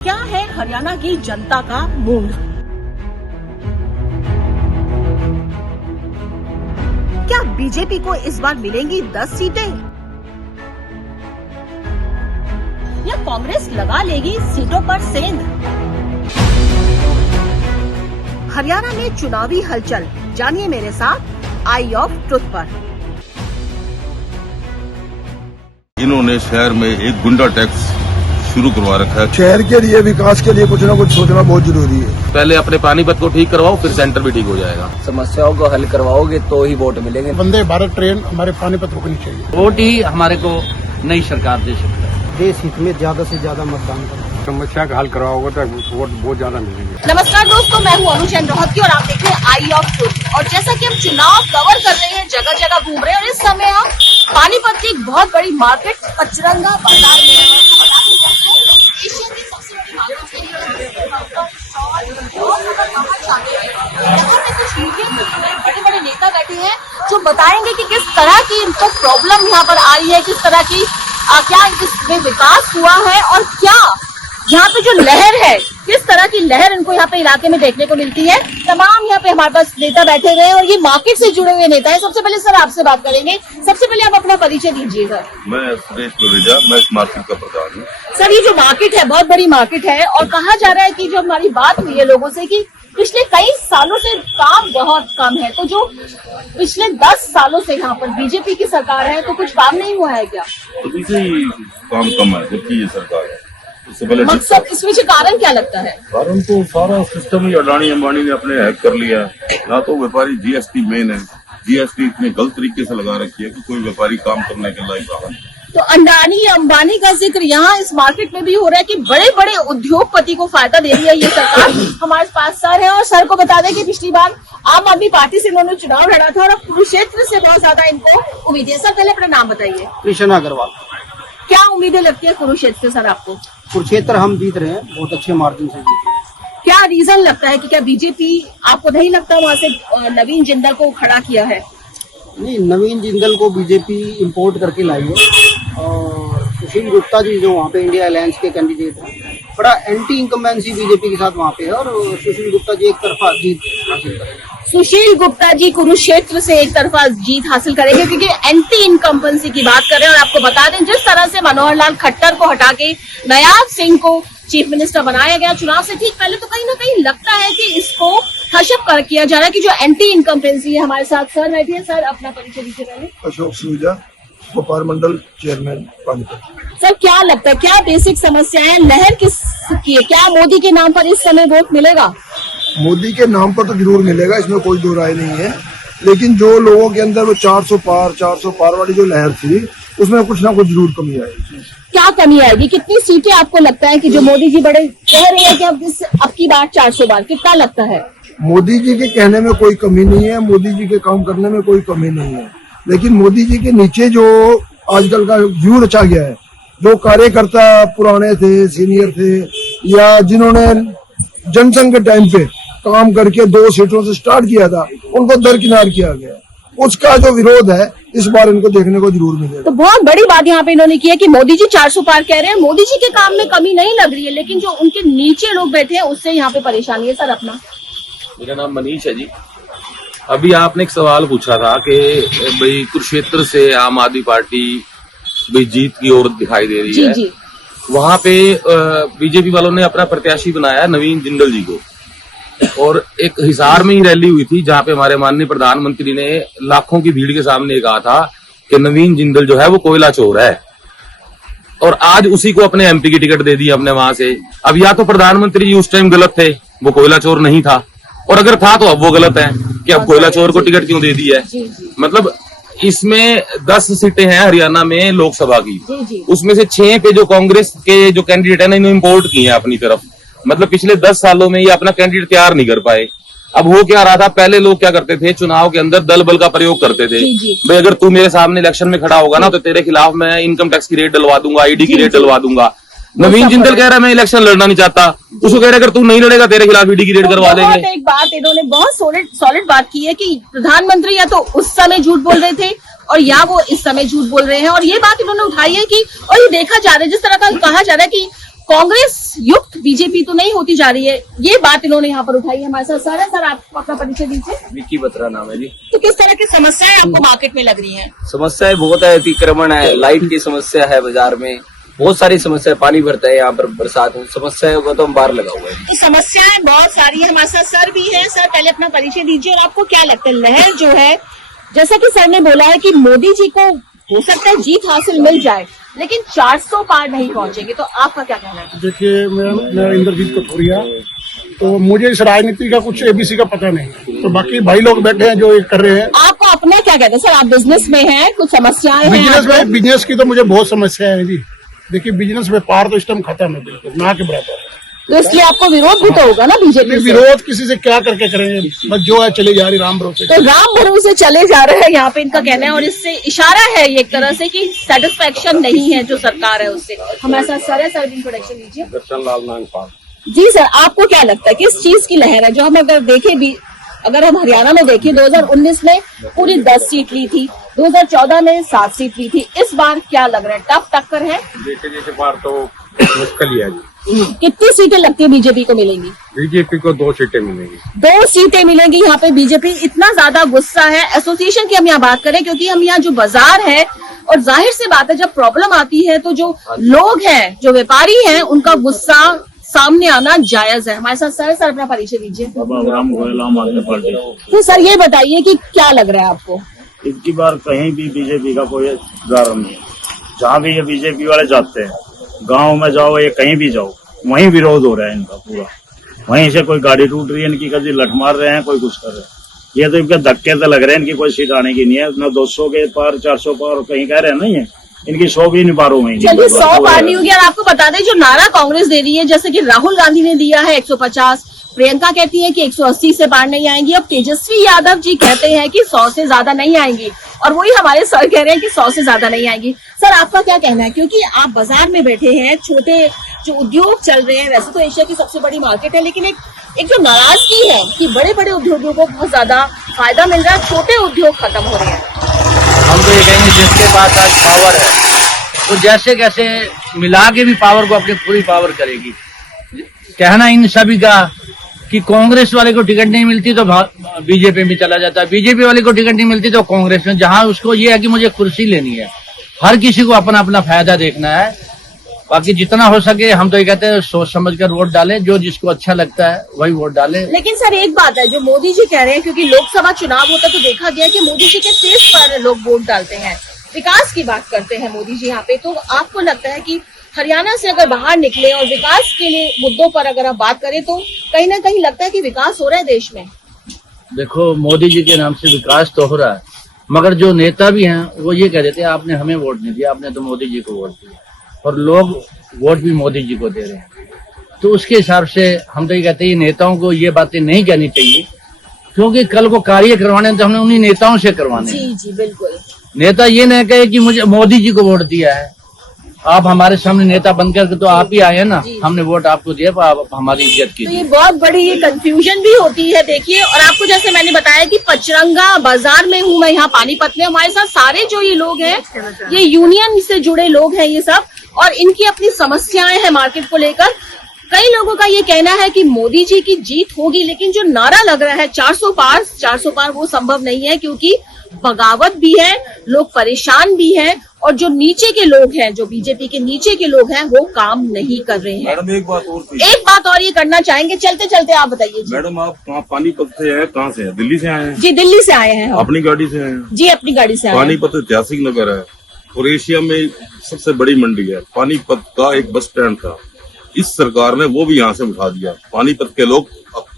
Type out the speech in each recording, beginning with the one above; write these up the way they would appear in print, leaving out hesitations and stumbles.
क्या है हरियाणा की जनता का मूड? क्या बीजेपी को इस बार मिलेंगी 10 सीटें या कांग्रेस लगा लेगी सीटों पर सेंध? हरियाणा में चुनावी हलचल, जानिए मेरे साथ आई ऑफ ट्रुथ पर। इन्होंने शहर में एक गुंडा टैक्स शुरू करवा रखा है। शहर के लिए, विकास के लिए कुछ न कुछ सोचना बहुत जरूरी है। पहले अपने पानीपत को ठीक करवाओ, फिर सेंटर भी ठीक हो जाएगा। समस्याओं को हल करवाओगे तो ही वोट मिलेंगे। वंदे भारत ट्रेन हमारे पानीपत रुकनी चाहिए। वोट ही हमारे को नई सरकार दे सकता है। देश हित में ज्यादा से ज्यादा मतदान करें। समस्या का हल करवाओगे तो वोट बहुत ज्यादा मिलेंगे। नमस्कार दोस्तों, मैं हूं अनुजैन रोहतगी और आप देख रहे हैं आई ऑफ ट्रुथ। और जैसा कि हम चुनाव कवर कर रहे हैं, जगह जगह घूम रहे हैं और इस समय हम पानीपत की एक बहुत बड़ी मार्केट पचरंगा बाजार में हैं। एशिया की सबसे बड़ी मार्केट बड़े बड़े नेता बैठे हैं जो बताएंगे कि किस तरह की इनको प्रॉब्लम यहाँ पर आई है, किस तरह की क्या इसमें विकास हुआ है और क्या यहाँ पे जो लहर है, किस तरह की लहर इनको यहाँ पे इलाके में देखने को मिलती है। तमाम यहाँ पे हमारे पास नेता बैठे हुए हैं और ये मार्केट से जुड़े हुए नेता है। सबसे पहले सर आपसे बात करेंगे। सबसे पहले आप अपना परिचय दीजिएगा। मैं सुरेश बवेजा, मैं इस मार्केट का प्रधान हूँ। सर, ये जो मार्केट है बहुत बड़ी मार्केट है और कहा जा रहा है कि जो हमारी बात हुई है लोगों से कि पिछले कई सालों से काम बहुत कम है, तो जो पिछले 10 सालों से यहाँ पर बीजेपी की सरकार है तो कुछ काम नहीं हुआ है क्या? तो इसे ही काम कम है जबकि ये सरकार है। इससे पहले मकसद इस पीछे कारण क्या लगता है? कारण तो सारा सिस्टम ही अडानी अंबानी ने अपने हैक कर लिया है। ना तो व्यापारी जीएसटी मेन है, जीएसटी इतने गलत तरीके से लगा रखी है कि कोई व्यापारी काम करने के लायक रहा नहीं। तो अडानी अंबानी का जिक्र यहाँ इस मार्केट में भी हो रहा है कि बड़े बड़े उद्योगपति को फायदा दे रही है ये सरकार। हमारे पास सर है और सर को बता दें कि पिछली बार आम आदमी पार्टी से इन्होंने चुनाव लड़ा था और अब कुरुक्षेत्र से बहुत ज्यादा इनको उम्मीद है। सर पहले अपना नाम बताइए। कृष्ण अग्रवाल। क्या उम्मीदें लगती है कुरुक्षेत्र से सर आपको? कुरुक्षेत्र हम जीत रहे हैं, बहुत अच्छे मार्जिन से जीत रहे हैं। क्या रीजन लगता है कि क्या बीजेपी, आपको नहीं लगता वहाँ से नवीन जिंदल को खड़ा किया है? नहीं, नवीन जिंदल को बीजेपी इंपोर्ट करके लाई है और सुशील गुप्ता जी जो वहाँ पे इंडिया अलायंस के कैंडिडेट हैं, बड़ा एंटी इनकम्बेंसी बीजेपी के साथ वहाँ पे है और सुशील गुप्ता जी एक तरफा जीत हासिल करेंगे। सुशील गुप्ता जी कुरुक्षेत्र से एक तरफा जीत हासिल करेंगे क्योंकि एंटी इनकम्बेंसी की बात कर रहे हैं। और आपको बता दें, जिस तरह से मनोहर लाल खट्टर को हटा के नायाब सिंह को चीफ मिनिस्टर बनाया गया चुनाव से ठीक पहले, तो कहीं ना कहीं लगता है कि इसको हशप कर किया जा रहा है कि जो एंटी इनकम्बेंसी है। हमारे साथ सर बैठे हैं। सर अपना परिचय दीजिए पहले। अशोक सूजा, व्यापार मंडल चेयरमैन पानीपत। सर क्या लगता है, क्या बेसिक समस्या है, लहर किसकी है? क्या मोदी के नाम पर इस समय वोट मिलेगा? मोदी के नाम पर तो जरूर मिलेगा, इसमें कोई दो राय नहीं है। लेकिन जो लोगों के अंदर वो 400 पार वाली जो लहर थी, उसमें कुछ ना कुछ जरूर कमी आएगी। क्या कमी आएगी? कितनी सीटें आपको लगता है कि जो मोदी जी बड़े कह रहे हैं कि अब की बार 400 बार, कितना लगता है? मोदी जी के कहने में कोई कमी नहीं है, मोदी जी के काम करने में कोई कमी नहीं है। लेकिन मोदी जी के नीचे जो आजकल का व्यू रचा गया है, जो कार्यकर्ता पुराने थे, सीनियर थे या जिन्होंने जनसंघ के टाइम पे काम करके 2 सीटों से स्टार्ट किया था, उनको दरकिनार किया गया। उसका जो विरोध है इस बार इनको देखने को जरूर मिलेगा। तो बहुत बड़ी बात यहाँ पे इन्होंने की है कि मोदी जी 400 पार कह रहे हैं। मोदी जी के काम में कमी नहीं लग रही है, लेकिन जो उनके नीचे लोग बैठे हैं उससे यहाँ पे परेशानी है। सर अपना। मेरा नाम मनीष है जी। अभी आपने एक सवाल पूछा था कि भाई कुरुक्षेत्र से आम आदमी पार्टी भाई जीत की ओर दिखाई दे रही है। जी। वहाँ पे बीजेपी वालों ने अपना प्रत्याशी बनाया नवीन जिंदल जी को और एक हिसार में ही रैली हुई थी जहाँ पे हमारे माननीय प्रधानमंत्री ने लाखों की भीड़ के सामने कहा था कि नवीन जिंदल जो है वो कोयला चोर है और आज उसी को अपने एमपी की टिकट दे दी अपने वहां से। अब या तो प्रधानमंत्री जी उस टाइम गलत थे, वो कोयला चोर नहीं था, और अगर था तो अब वो गलत है कि अब कोयला चोर को टिकट क्यों दे दी है। मतलब इसमें 10 सीटें हैं हरियाणा में लोकसभा की, उसमें से 6 पे जो कांग्रेस के जो कैंडिडेट है ना, इन्होंने इम्पोर्ट किए हैं अपनी तरफ। मतलब पिछले 10 सालों में ये अपना कैंडिडेट तैयार नहीं कर पाए। अब हो क्या रहा था, पहले लोग क्या करते थे, चुनाव के अंदर दल बल का प्रयोग करते थे। भाई अगर तू मेरे सामने इलेक्शन में खड़ा होगा ना तो तेरे खिलाफ मैं इनकम टैक्स की रेट डलवा दूंगा, आईडी की रेट डलवा दूंगा। नवीन जिंदल कह रहा है मैं इलेक्शन लड़ना नहीं चाहता, उसको कह रहा है अगर तू नहीं लड़ेगा तेरे खिलाफ ईडी की रेड करवा देंगे। एक बात इन्होंने बहुत सॉलिड बात की है कि प्रधानमंत्री या तो उस समय झूठ बोल रहे थे और या वो इस समय झूठ बोल रहे हैं, और ये बात इन्होंने उठाई है कि और ये देखा जा रहा है, जिस तरह का कहा जा रहा है कि कांग्रेस युक्त बीजेपी तो नहीं होती जा रही है, ये बात इन्होंने यहाँ पर उठाई है हमारे साथ। सर आप अपना परिचय दीजिए। विक्की बत्रा नाम है जी। तो किस तरह की समस्याएं आपको मार्केट में लग रही हैं? समस्याएं बहुत है, अतिक्रमण है, लाइट की समस्या है, बाजार में बहुत सारी समस्या, पानी भरता है यहाँ पर बरसात में, समस्याओं का तो हम बाहर लगा हुआ है। तो समस्याएं बहुत सारी है। हमारे साथ सर भी है। सर पहले अपना परिचय दीजिए और आपको क्या लगता है लहर जो है, जैसा कि सर ने बोला है कि मोदी जी को हो सकता है जीत हासिल मिल जाए लेकिन 400 पार नहीं पहुंचेगी, तो आपका क्या कहना है? देखिए मैं इंद्रजीत कठोरिया, तो मुझे इस राजनीति का कुछ एबीसी का पता नहीं, तो बाकी भाई लोग बैठे हैं जो ये कर रहे हैं। आपको अपना क्या कहते हैं सर? आप बिजनेस में हैं, कुछ समस्याएं हैं? बिजनेस की तो मुझे बहुत समस्या है जी। देखिए बिजनेस व्यापार तो इस टाइम खत्म है, बिल्कुल ना के बराबर। तो इसलिए आपको विरोध भी तो होगा ना बीजेपी से? विरोध किसी से क्या करके करेंगे, बस जो है चले जा रही राम भरोसे। तो राम भरोसे चले जा रहे हैं यहाँ पे, इनका कहना है। और इससे इशारा है एक तरह से कि सेटिस्फेक्शन नहीं है जो सरकार है उससे। हमारे साथ सर है, सर इंट्रोडक्शन लीजिए। दर्शन लाल नागपाल। जी सर, आपको क्या लगता है किस चीज की लहर है जो हम अगर देखें भी, अगर हम हरियाणा में देखें 2019 में पूरी 10 सीट ली थी, 2014 में 7 सीट ली थी, इस बार क्या लग रहा है? टफ टक्कर है? जैसे बार तो मुश्किल ही है जी। कितनी सीटें लगती है बीजेपी को मिलेंगी? बीजेपी को 2 सीटें मिलेंगी। 2 सीटें मिलेंगी यहाँ पे बीजेपी। इतना ज्यादा गुस्सा है एसोसिएशन की, हम यहाँ बात करें क्योंकि हम यहाँ जो बाजार है, और जाहिर सी बात है जब प्रॉब्लम आती है तो जो लोग हैं, जो व्यापारी हैं, उनका गुस्सा सामने आना जायज है। हमारे साथ सर अपना परिचय दीजिए। तो सर ये बताइए कि क्या लग रहा है आपको? इतनी बार कहीं भी बीजेपी का कोई सुधार नहीं है। जहाँ भी ये बीजेपी वाले जाते हैं, गांव में जाओ या कहीं भी जाओ, वहीं विरोध हो रहा है इनका पूरा। वहीं से कोई गाड़ी टूट रही है इनकी, कभी लठ मार रहे हैं, कोई कुछ कर रहे हैं। ये तो इनके धक्के तो लग रहे हैं, इनकी कोई सीट आने की नहीं है। न 200 के पार, 400 पार कहीं कह रहे हैं नहीं है, इनकी 100 भी नहीं पार होंगी। चलिए 100 पार नहीं होगी। और आपको बता दें जो नारा कांग्रेस दे रही है, जैसे कि राहुल गांधी ने दिया है 150, प्रियंका कहती है कि 180 से पार नहीं आएंगी, अब तेजस्वी यादव जी कहते हैं कि 100 से ज्यादा नहीं आएंगी, और वही हमारे सर कह रहे हैं कि 100 से ज्यादा नहीं आएंगी। सर आपका क्या कहना है? क्योंकि आप बाजार में बैठे हैं, छोटे जो उद्योग चल रहे हैं, वैसे तो एशिया की सबसे बड़ी मार्केट है, लेकिन एक जो नाराजगी है कि बड़े बड़े उद्योगों को बहुत ज्यादा फायदा मिल रहा है, छोटे उद्योग खत्म हो रहे हैं। हम तो ये कहेंगे जिसके पास आज पावर है वो जैसे कैसे मिला के भी पावर को अपनी पूरी पावर करेगी। कहना इन सभी का कि कांग्रेस वाले को टिकट नहीं मिलती तो बीजेपी में चला जाता है, बीजेपी वाले को टिकट नहीं मिलती तो कांग्रेस में, जहां उसको ये है कि मुझे कुर्सी लेनी है। हर किसी को अपना अपना फायदा देखना है। बाकी जितना हो सके हम तो ये कहते हैं सोच समझ कर वोट डालें, जो जिसको अच्छा लगता है वही वोट डालें। लेकिन सर एक बात है जो मोदी जी कह रहे हैं, क्योंकि लोकसभा चुनाव होता तो देखा गया कि मोदी जी के फेस पर लोग वोट डालते हैं, विकास की बात करते हैं मोदी जी यहाँ पे। तो आपको लगता है कि हरियाणा से अगर बाहर निकले और विकास के लिए मुद्दों पर अगर आप बात करें तो कहीं ना कहीं लगता है कि विकास हो रहा है देश में? देखो मोदी जी के नाम से विकास तो हो रहा है, मगर जो नेता भी हैं वो ये कह देते हैं आपने हमें वोट नहीं दिया, आपने तो मोदी जी को वोट दिया, और लोग वोट भी मोदी जी को दे रहे हैं। तो उसके हिसाब से हम तो ये कहते हैं नेताओं को ये बातें नहीं कहनी चाहिए, क्योंकि कल को कार्य करवाने तो हमने उन्हीं नेताओं से करवाने। जी जी बिल्कुल। नेता ये नहीं कहे कि मुझे मोदी जी को वोट दिया है, आप हमारे सामने नेता बनकर तो आप ही आए हैं ना, हमने वोट आपको दिया, आप हमारी इज्जत तो कीजिए। ये बहुत बड़ी ये कंफ्यूजन भी होती है देखिए। और आपको जैसे मैंने बताया कि पचरंगा बाजार में हूँ मैं, यहाँ पानीपत में। हमारे साथ सारे जो ये लोग हैं, ये यूनियन से जुड़े लोग हैं ये सब, और इनकी अपनी समस्याएं हैं मार्केट को लेकर। कई लोगों का ये कहना है कि मोदी जी की जीत होगी, लेकिन जो नारा लग रहा है 400 पार वो संभव नहीं है, क्योंकि बगावत भी है, लोग परेशान भी हैं, और जो नीचे के लोग हैं, जो बीजेपी के नीचे के लोग हैं, वो काम नहीं कर रहे हैं। मैडम एक बात और ये करना चाहेंगे चलते चलते, आप बताइए जी। मैडम आप कहाँ पानीपत से हैं? कहाँ से हैं? दिल्ली से आए हैं? जी दिल्ली से आए हैं हम। अपनी गाड़ी से आए हैं? जी अपनी गाड़ी से आए हैं। पानीपत ऐतिहासिक नगर है और एशिया में सबसे बड़ी मंडी है। पानीपत का एक बस स्टैंड था, इस सरकार ने वो भी यहाँ से उठा दिया। पानीपत के लोग,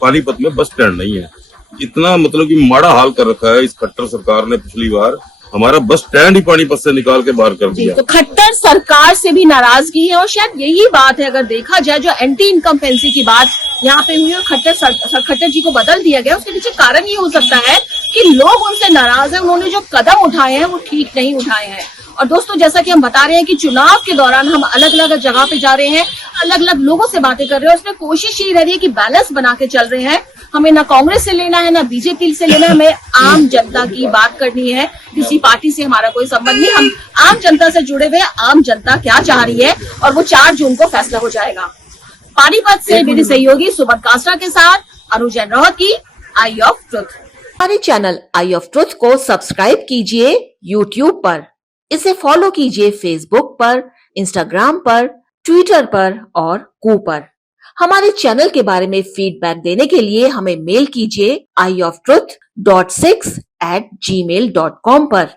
पानीपत में बस स्टैंड नहीं है। इतना मतलब कि माड़ा हाल कर रखा है इस खट्टर सरकार ने। पिछली बार हमारा बस स्टैंड ही पानीपत से निकाल के बाहर कर दिया। तो खट्टर सरकार से भी नाराजगी है, और शायद यही बात है, अगर देखा जाए जो एंटी इनकम्पेंसी की बात यहाँ पे हुई और खट्टर जी को बदल दिया गया, उसके पीछे कारण ये हो सकता है कि लोग उनसे नाराज हैं, उन्होंने जो कदम उठाए हैं वो ठीक नहीं उठाए हैं। और दोस्तों जैसा कि हम बता रहे हैं कि चुनाव के दौरान हम अलग अलग जगह पे जा रहे हैं, अलग अलग लोगों से बातें कर रहे हैं, उसमें कोशिश ये रह रही है कि बैलेंस बना के चल रहे हैं। हमें ना कांग्रेस से लेना है ना बीजेपी से लेना है, हमें आम जनता की बात करनी है। किसी पार्टी से हमारा कोई संबंध नहीं, हम आम जनता से जुड़े हुए, आम जनता क्या चाह रही है और वो 4 जून को फैसला हो जाएगा। पानीपत से मेरी सहयोगी सुमन कास्टा के साथ अनुजैन रोहत की आई ऑफ ट्रुथ। हमारे चैनल आई ऑफ ट्रुथ को सब्सक्राइब कीजिए YouTube पर, इसे फॉलो कीजिए Facebook पर, Instagram पर, Twitter पर और कू पर। हमारे चैनल के बारे में फीडबैक देने के लिए हमें मेल कीजिए ioftruth.6@gmail.com पर।